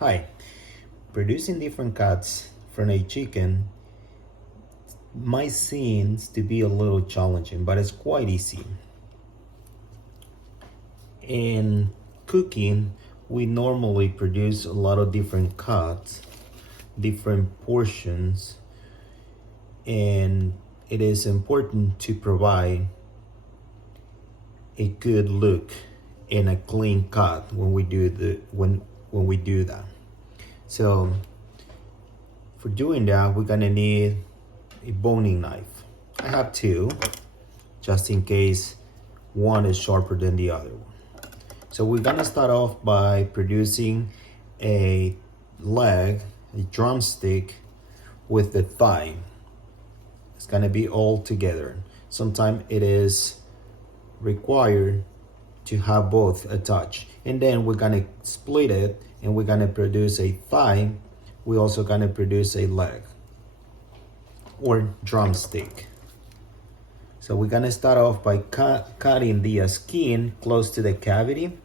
Hi, producing different cuts from a chicken might seem to be a little challenging, but it's quite easy. In cooking, we normally produce a lot of different cuts, different portions, and it is important to provide a good look and a clean cut when we do that. So for doing that, we're gonna need a boning knife. I have two, just in case one is sharper than the other one. So we're gonna start off by producing a leg, a drumstick with the thigh. It's gonna be all together. Sometimes it is required to have both attached. And then we're gonna split it and we're gonna produce a thigh. We're also gonna produce a leg or drumstick. So we're gonna start off by cutting the skin close to the cavity.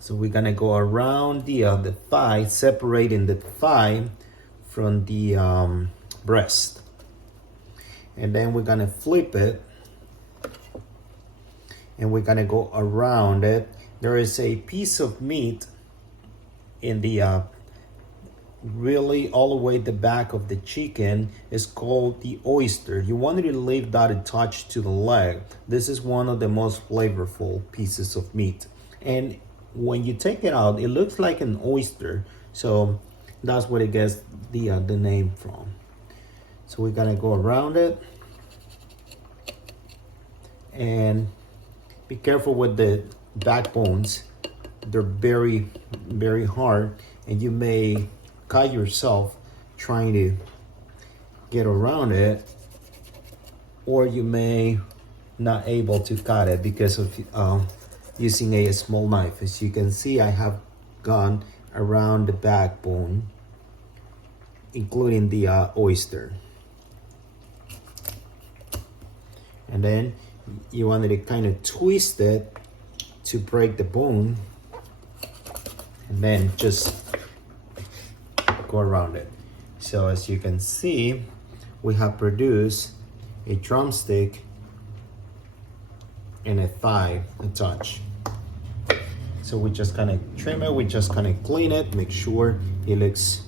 So we're gonna go around the thigh, separating the thigh from the breast. And then we're gonna flip it and we're gonna go around it. There is a piece of meat in the really all the way at the back of the chicken is called the oyster. You want to leave that attached to the leg. This is one of the most flavorful pieces of meat. And when you take it out, it looks like an oyster. So that's where it gets the name from. So we're gonna go around it. And be careful with the backbones. They're very, very hard, and you may cut yourself trying to get around it, or you may not able to cut it because of using a small knife. As you can see, I have gone around the backbone, including the oyster. And then you wanted to kind of twist it to break the bone, and then just go around it. So as you can see, we have produced a drumstick and a thigh attached. So we just kind of trim it, we just kind of clean it, make sure it looks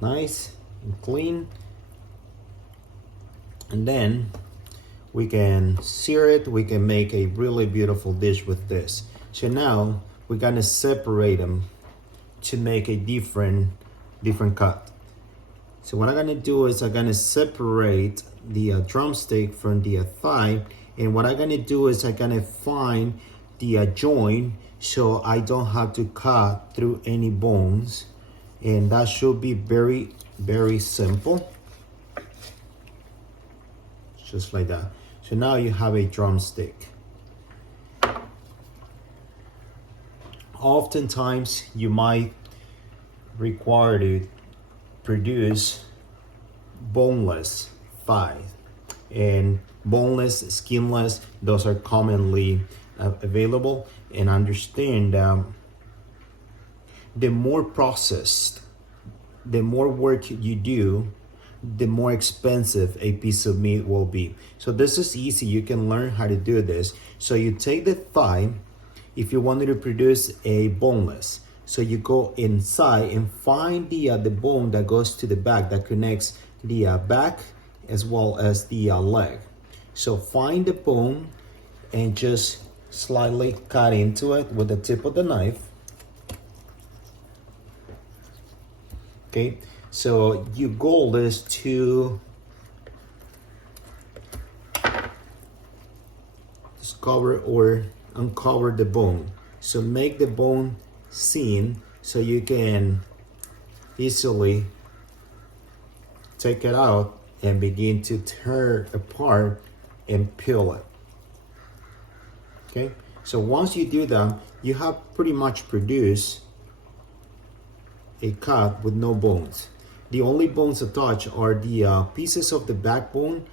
nice and clean. And then we can sear it, we can make a really beautiful dish with this. So now we're gonna separate them to make a different cut. So what I'm gonna do is I'm gonna separate the drumstick from the thigh, and what I'm gonna do is I'm gonna find the joint so I don't have to cut through any bones, and that should be very, very simple. Just like that. So now you have a drumstick. Oftentimes you might require to produce boneless thigh, and boneless, skinless, those are commonly available. And understand the more processed, the more work you do, the more expensive a piece of meat will be. So this is easy, you can learn how to do this. So you take the thigh, if you wanted to produce a boneless, so you go inside and find the bone that goes to the back, that connects the back as well as the leg. So find the bone and just slightly cut into it with the tip of the knife. Okay, so your goal is to discover or uncover the bone. So make the bone seen so you can easily take it out and begin to tear apart and peel it. Okay, so once you do that, you have pretty much produced a cut with no bones. The only bones attached are the pieces of the backbone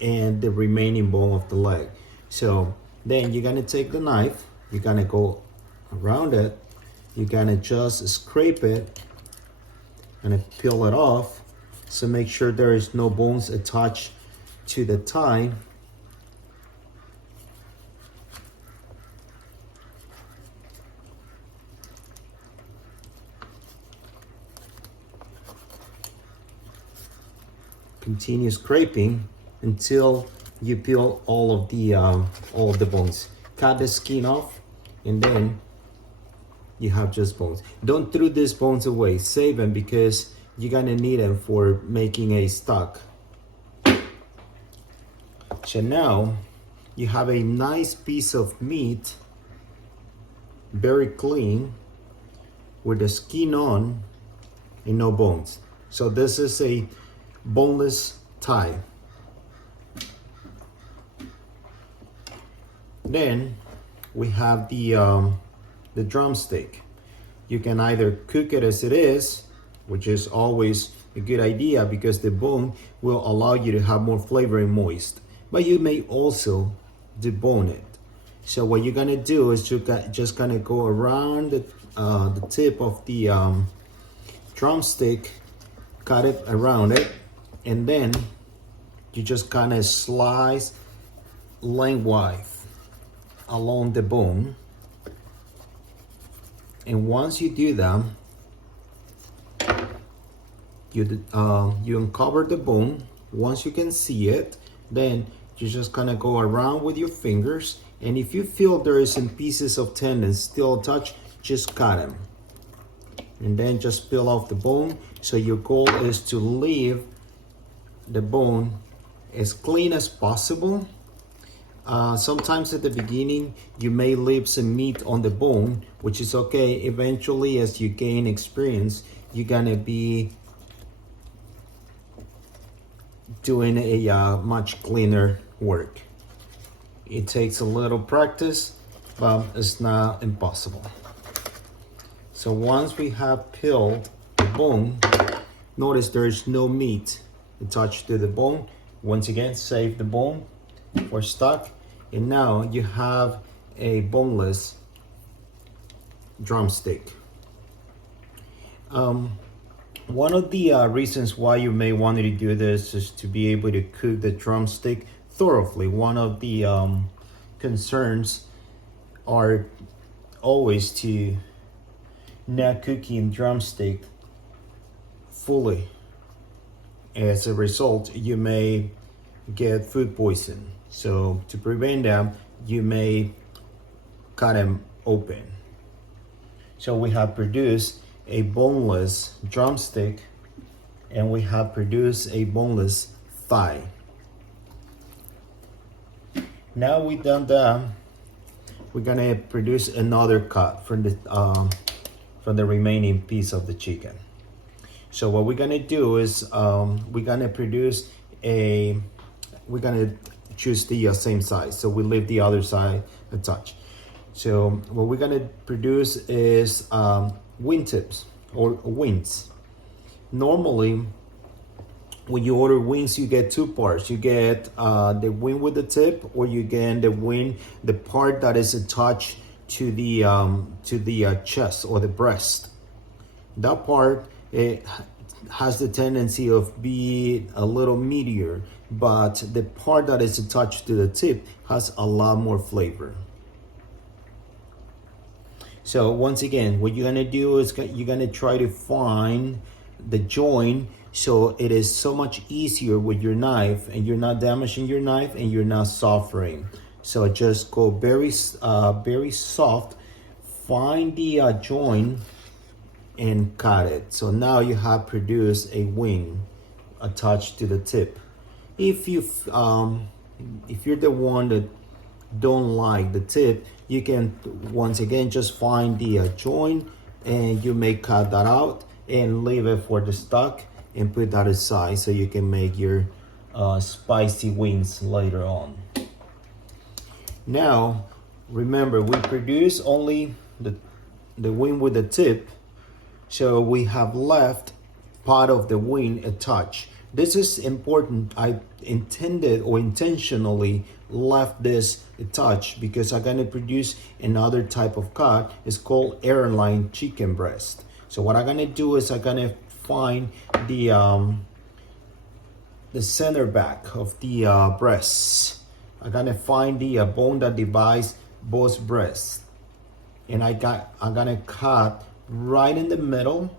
and the remaining bone of the leg. So then you're gonna take the knife, you're gonna go around it, you're gonna just scrape it and peel it off. So make sure there is no bones attached to the thigh. Continue scraping until you peel all of the bones. Cut the skin off, and then you have just bones. Don't throw these bones away. Save them because you're gonna need them for making a stock. So now you have a nice piece of meat, very clean, with the skin on and no bones. So this is a boneless thigh. Then we have the drumstick. You can either cook it as it is, which is always a good idea because the bone will allow you to have more flavor and moist. But you may also debone it. So what you're gonna do is you just gonna go around the tip of the drumstick, cut it around it, and then you just kind of slice lengthwise along the bone. And once you do that, you uncover the bone. Once you can see it, then you just kind of go around with your fingers, and if you feel there is some pieces of tendon still attached, just cut them. And then just peel off the bone. So your goal is to leave the bone as clean as possible. Sometimes at the beginning you may leave some meat on the bone, which is okay. Eventually, as you gain experience, you're gonna be doing a much cleaner work. It takes a little practice, but it's not impossible. So once we have peeled the bone, notice there is no meat attached to the bone. Once again, save the bone for stock, and now you have a boneless drumstick. One of the reasons why you may want to do this is to be able to cook the drumstick thoroughly. One of the concerns are always to not cooking drumstick fully. As a result, you may get food poison. So to prevent that, you may cut them open. So we have produced a boneless drumstick, and we have produced a boneless thigh. Now we've done that, we're gonna produce another cut from the remaining piece of the chicken. So what we're gonna do is we're gonna choose the same size. So we leave the other side attached. So what we're gonna produce is wingtips or wings. Normally, when you order wings, you get two parts. You get the wing with the tip, or you get the part that is attached to the chest or the breast. That part, it has the tendency of being a little meatier, but the part that is attached to the tip has a lot more flavor. So once again, what you're gonna do is you're gonna try to find the joint so it is so much easier with your knife, and you're not damaging your knife and you're not suffering. So just go very soft, find the joint and cut it. So now you have produced a wing attached to the tip. If you're the one that don't like the tip, you can once again just find the joint, and you may cut that out and leave it for the stock and put that aside so you can make your spicy wings later on. Now remember, we produce only the wing with the tip, so we have left part of the wing attached. This is important. I intended or intentionally left this attached because I'm gonna produce another type of cut. It's called airline chicken breast. So what I'm gonna do is I'm gonna find the center back of the breasts. I'm gonna find the bone that divides both breasts, and I'm gonna cut right in the middle,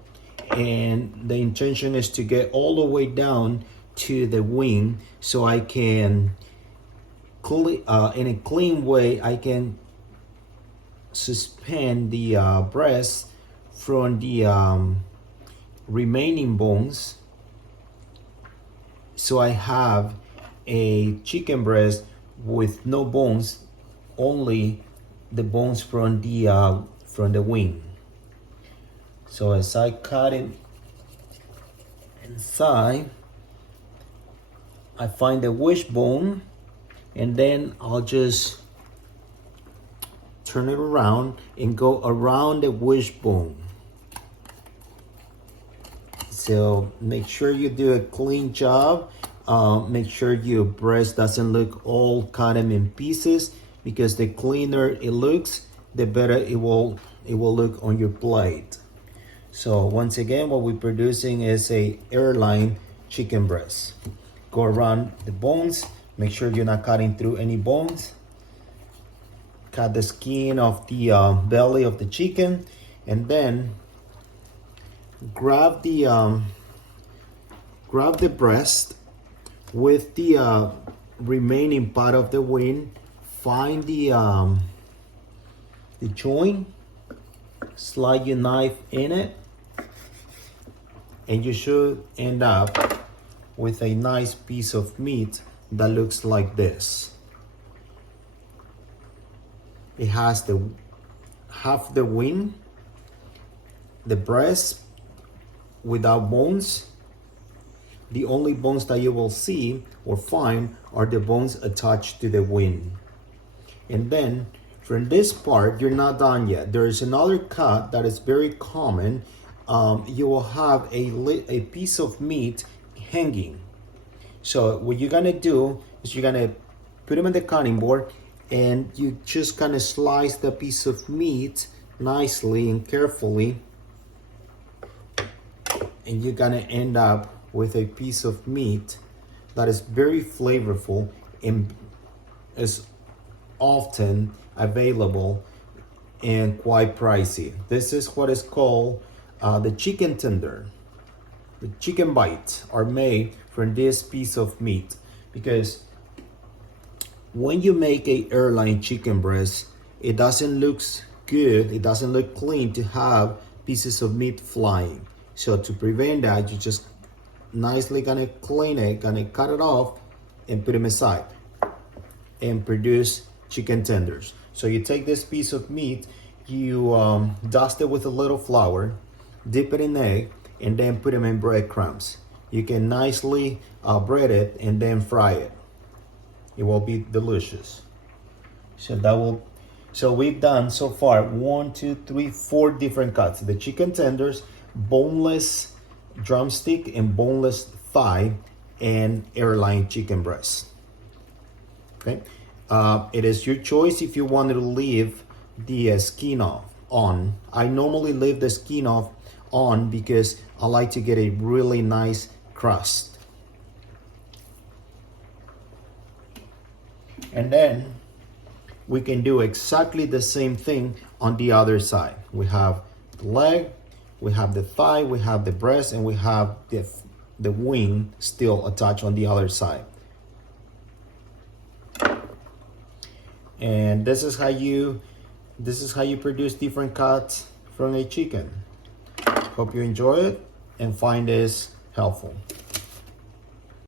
and the intention is to get all the way down to the wing so I can in a clean way I can suspend the breast from the remaining bones, so I have a chicken breast with no bones, only the bones from the wing. So as I cut it inside, I find the wishbone, and then I'll just turn it around and go around the wishbone. So make sure you do a clean job. Make sure your breast doesn't look all cut in pieces, because the cleaner it looks, the better it will look on your plate. So once again, what we're producing is a airline chicken breast. Go around the bones. Make sure you're not cutting through any bones. Cut the skin of the belly of the chicken, and then grab the breast with the remaining part of the wing. Find the joint, slide your knife in it, and you should end up with a nice piece of meat that looks like this. It has the half the wing, the breast without bones. The only bones that you will see or find are the bones attached to the wing. And then from this part, you're not done yet. There is another cut that is very common. You will have a piece of meat hanging. So what you're gonna do is you're gonna put them on the cutting board, and you just kind of slice the piece of meat nicely and carefully, and you're gonna end up with a piece of meat that is very flavorful and is often available and quite pricey. This is what is called the chicken tender. The chicken bites are made from this piece of meat, because when you make a airline chicken breast, it doesn't look good, it doesn't look clean to have pieces of meat flying. So to prevent that, you just nicely gonna clean it, gonna cut it off and put them aside and produce chicken tenders. So you take this piece of meat, you dust it with a little flour, dip it in egg, and then put them in breadcrumbs. You can nicely bread it and then fry it. It will be delicious. So we've done so far 1, 2, 3, 4 different cuts. The chicken tenders, boneless drumstick and boneless thigh, and airline chicken breast. Okay, it is your choice if you wanted to leave the skin on. I normally leave the skin on because I like to get a really nice crust. And then we can do exactly the same thing on the other side. We have the leg, we have the thigh, we have the breast, and we have the wing still attached on the other side. And this is how you produce different cuts from a chicken. Hope you enjoy it and find this helpful.